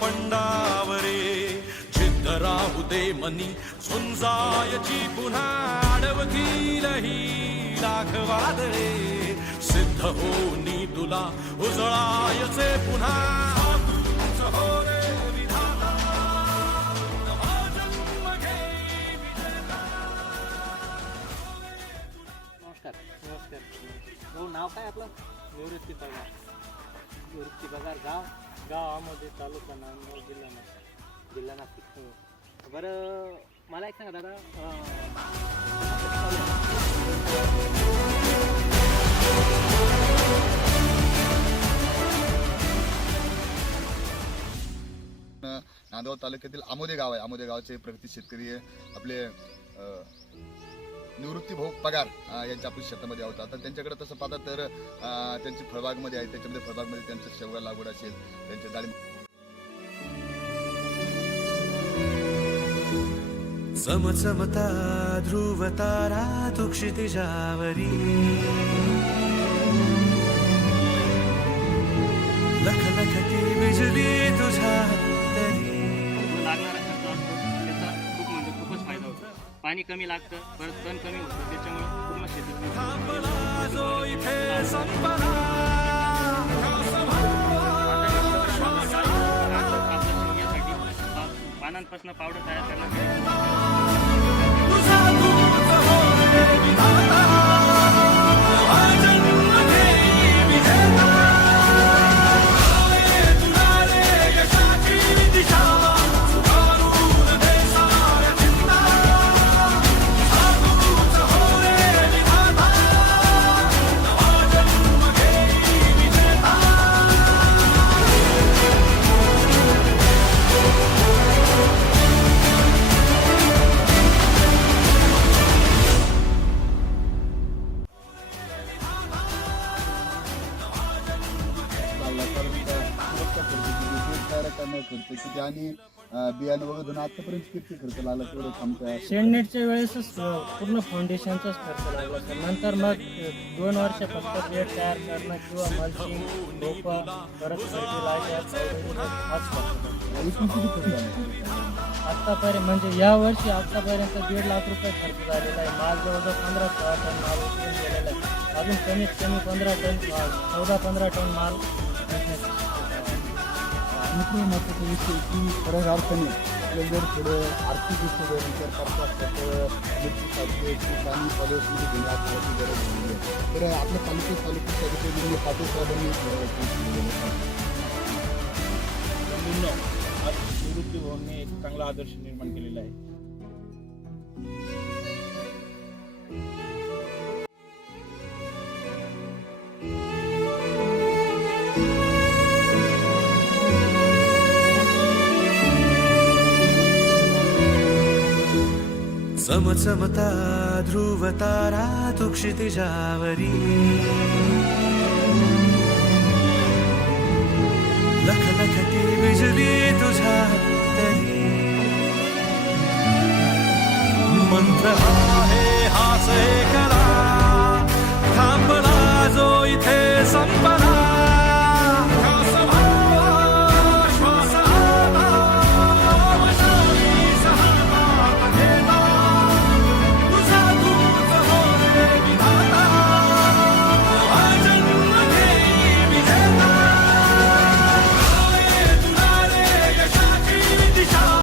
पंडावरे जिद्द राहू दे मनी झुंजायची पुन्हा अडवतील ही लाख वादळे सिद्ध होनी तुला उजळायचे पुन्हा हो रे विधाता नवा जन्म घे विजेता. नमस्कार. नमस्कार. हो, नाव काय आपलं? निवृत्ती पगार. निवृत्ती पगार. गाव आमोदे, तालुका नांदगाव, जिल्हा नाशिक. बरं, मला एक सांगा दादा, नांदगाव तालुक्यातील आमोदे गाव आहे. आमोदे गावाचे प्रगती शेतकरी आपले निवृत्ती भाऊ पगार यांच्या आपण शेतामध्ये आहोत. आता त्यांच्याकडे तसं पाहता तर त्यांची फळबागमध्ये आहे. त्याच्यामध्ये फळबागमध्ये त्यांचं शेवगा लागवड असेल, त्यांच्या डाळिंब. चमचमता ध्रुव तारा तू क्षितिजावरी लख लखती बिजली तुझ्या तरी. लागणारा खर्च असतो त्याचा खूपच फायदा होतो. पाणी कमी लागतं, परत तण कमी होतं, त्याच्यामुळे पूर्ण शेती पानांपासून पावडर तयार करण्यासाठी खर्च आणि बियाणं वगैरे आतापर्यंत किती खर्च लागला तेवढं आमच्या शेणनेटच्या वेळेसच पूर्ण फाउंडेशनचाच खर्च लागला सर. नंतर मग 2 वर्ष फक्त बेड तयार करणं किंवा मल्चिंग, रोपं, परत फर्टिलायझर हाच खर्च. आत्तापर्यंत म्हणजे या वर्षी आत्तापर्यंत 1.5 लाख रुपये खर्च झालेला आहे. माल जवळजवळ 15-16 टन माल उचलून गेलेला आहे. अजून कमीत कमी 15 टन 14-15 टन माल. महत्त्वाचा विषय की खऱ्या अर्थाने आपल्याला जर थोडं आर्थिक विचार करता असतात तर पाणी पॉलिसीमध्ये घेण्यात गरज नाही आहे. तर आपल्या तालुक्यासाठी पाटील साहेबांनी निवृत्ती भाऊंनी एक चांगला आदर्श निर्माण केलेला आहे. चमचमता ध्रुव तारा तू क्षितिजावरी लख लखती बिजली तुझ्या तरी. मंत्र आहे हाच एकला